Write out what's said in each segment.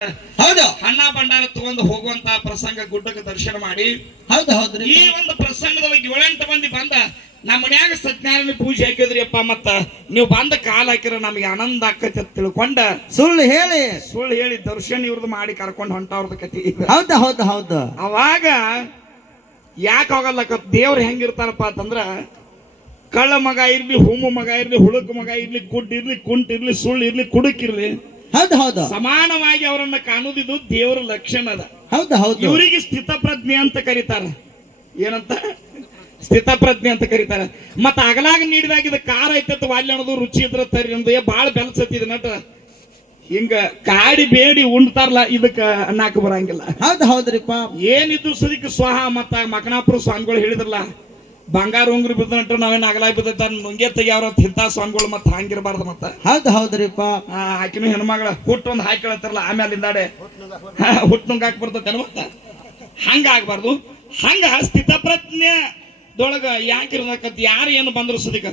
ಹೌದು. ಅಣ್ಣ ಭಂಡಾರ ತಗೊಂಡು ಹೋಗುವಂತ ಪ್ರಸಂಗ ಗುಡ್ಡಕ್ಕೆ ದರ್ಶನ ಮಾಡಿ. ಹೌದು ಹೌದ್ರಿ. ಈ ಒಂದು ಪ್ರಸಂಗದೊಳಗೆ 7-8 ಮಂದಿ ಬಂದ ನಮ್ಮ ಮನ್ಯಾಗ ಸತ್ಯನಾರಾಯಣ ಪೂಜೆ ಹಾಕಿದ್ರಿ ಅಪ್ಪ, ಮತ್ತ ನೀವು ಬಂದ ಕಾಲ್ ಹಾಕಿರ ನಮಗೆ ಆನಂದ ಆಕತಿ ಅಂತ ತಿಳ್ಕೊಂಡ ಸುಳ್ಳು ಹೇಳಿ ದರ್ಶನ್ ಇವ್ರದ್ದು ಮಾಡಿ ಕರ್ಕೊಂಡು ಹೊಂಟವ್ರದ ಕತಿ. ಹೌದು ಹೌದು ಹೌದು. ಅವಾಗ ಯಾಕೆ ಹೋಗಲ್ಲ ದೇವ್ರು ಹೆಂಗಿರ್ತಾರಪ್ಪ ಅಂತಂದ್ರ, ಕಳ್ಳ ಮಗ ಇರ್ಲಿ, ಹುಮ್ಮು ಮಗ ಇರ್ಲಿ, ಹುಳುಕ್ ಮಗ ಇರ್ಲಿ, ಗುಡ್ ಇರ್ಲಿ, ಕುಂಟ್ ಇರ್ಲಿ, ಸುಳ್ಳು ಇರ್ಲಿ, ಕುಡುಕಿರ್ಲಿ, ಹೌದು ಹೌದು, ಸಮಾನವಾಗಿ ಅವರನ್ನ ಕಾಣುದಿದ್ದು ದೇವರ ಲಕ್ಷಣ ಅದ. ಹೌದು ಹೌದು. ಇವರಿಗೆ ಸ್ಥಿತಪ್ರಜ್ಞೆ ಅಂತ ಕರೀತಾರ. ಏನಂತ? ಸ್ಥಿತಪ್ರಜ್ಞೆ ಅಂತ ಕರೀತಾರ. ಮತ್ತ ಅಗಲಾಗ ನೀಡಿದಾಗ ಇದು ಖಾರ ಐತತ್ ವಾಲ್ಯ ಅನ್ನೋದು, ರುಚಿ ಇದ್ರ ತರಿ ಅನ್ನೋದು ಬಾಳ ಬೆಲ್ಸತ್ತಿದ ನಟ ಹಿಂಗ ಕಾಡಿ ಬೇಡಿ ಉಣ್ತಾರಲ್ಲ, ಇದಕ್ಕ ಅನ್ನಕ್ ಬರಂಗಿಲ್ಲ. ಹೌದು ಹೌದ್ರಿಪ್ಪ. ಏನಿದ್ದು ಸದಿಕ್ ಸ್ವಾಹ. ಮತ್ತ ಮಕನಾಪುರ ಸ್ವಾಮಿಗಳು ಹೇಳಿದ್ರಲ್ಲ, ಬಂಗಾರ ಉಂಗ್ರಿ ಬಿದ್ದ ನಟ ನಾವೇನ್ ಅಗಲಾಗ ಬಿದ್ದ ನುಂಗೆ ತೆಗಿಯವ್ರ ಇಂಥ ಸ್ವಾಮಿಗಳು ಮತ್ತ ಹಂಗಿರ್ಬಾರ್ದು. ಮತ್ತ ಹೌದು ಹೌದ್ರಿಪ್ಪ. ಆಕಿನ ಹೆಣ್ಮಗಳ ಹುಟ್ಟೊಂದು ಹಾಕಿಳತ್ತಾರಲ್ಲ, ಆಮೇಲೆ ಹಿಂದಾಡೆ ಹುಟ್ಟು ನುಂಗಾಕ್ ಬರ್ತೈತೆ ಮತ್ತ ಹಂಗ ಆಗ್ಬಾರ್ದು. ಹಂಗ ಸ್ಥಿತಪ್ರಜ್ಞೆದೊಳಗ ಯಾಕಿರ್ಬೇಕಂತ ಯಾರು ಏನು ಬಂದ್ರು ಸದಿಕ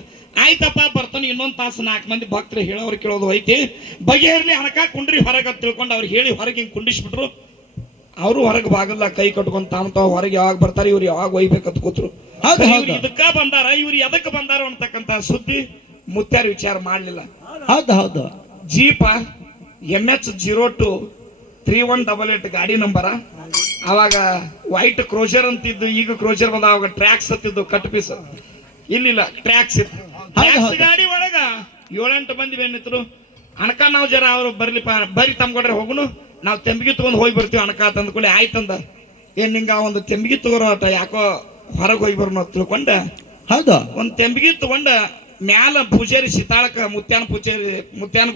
ಆಯ್ತಪ್ಪ ಬರ್ತಾನೆ, ಇನ್ನೊಂದು ತಾಸು 4 ಮಂದಿ ಭಕ್ತರು ಹೇಳೋರು ಕೇಳೋದು ಐತಿ, ಬಗೆಹರ್ಲಿ ಹಣಕ ಕುಂಡ್ರಿ ಹೊರಗೆ ತಿಳ್ಕೊಂಡು ಅವ್ರು ಹೇಳಿ ಹೊರಗೆ ಹಿಂಗೆ ಕುಂಡಿಸ್ಬಿಟ್ರು. ಅವರು ಹೊರಗೆ ಬಾಗಲ್ಲ ಕೈ ಕಟ್ಕೊಂಡ್ ತಾವ್ ಹೊರಗೆ ಯಾವಾಗ ಬರ್ತಾರೆ, ಇವ್ರು ಯಾವಾಗ ಒಯ್ಬೇಕಂತ ಕೂತ್ರು. ಇದಕ್ಕ ಬಂದಾರ, ಇವ್ರು ಎದಕ್ಕೆ ಬಂದಾರ ಅಂತಕ್ಕಂತ ಸುದ್ದಿ ಮುತ್ಯಾರ ವಿಚಾರ ಮಾಡ್ಲಿಲ್ಲ. ಹೌದು ಹೌದು. ಜೀಪ MH 02 3188 ಗಾಡಿ ನಂಬರ. ಅವಾಗ ವೈಟ್ ಕ್ರೋಜರ್ ಅಂತಿದ್ದು, ಈಗ ಕ್ರೋಜರ್ ಬಂದ. ಅವಾಗ ಟ್ರ್ಯಾಕ್ಸ್ ಹತ್ತಿದ್ದು, ಕಟ್ ಪೀಸ್. ಇಲ್ಲಿಲ್ಲ, ಟ್ರ್ಯಾಕ್ಸ್ ಇತ್ತು. ಟ್ರ್ಯಾಕ್ಸ್ ಗಾಡಿ ಒಳಗ 7-8 ಮಂದಿ ಬೇನಿದ್ರು. ಅಣಕ ನಾವು ಜರ ಅವ್ರು ಬರ್ಲಿಪ್ಪ, ಬರ್ರಿ ತಮ್ಗೊಡ್ರೆ ಹೋಗುನು, ನಾವು ತೆಂಬಿಗೆ ತಗೊಂಡ್ ಹೋಗಿ ಬರ್ತೀವಿ ಅಣಕ ತಂದ್ಕೊಳ್ಳಿ. ಆಯ್ತಂದ. ಏನ್ ನಿಂಗ ಒಂದು ತೆಂಬಿಗೆ ತಗೋರೋ ಅಟ, ಯಾಕೋ ಹೊರಗೆ ಹೋಗಿ ಬರೋಣ ತಿಳ್ಕೊಂಡ. ಹೌದು. ಒಂದ್ ತೆಂಬಿಗೆ ತಗೊಂಡ ಮ್ಯಾಲ ಪೂಜಾರಿ ಸಿತಾಳಕ ಮುತ್ಯಾನ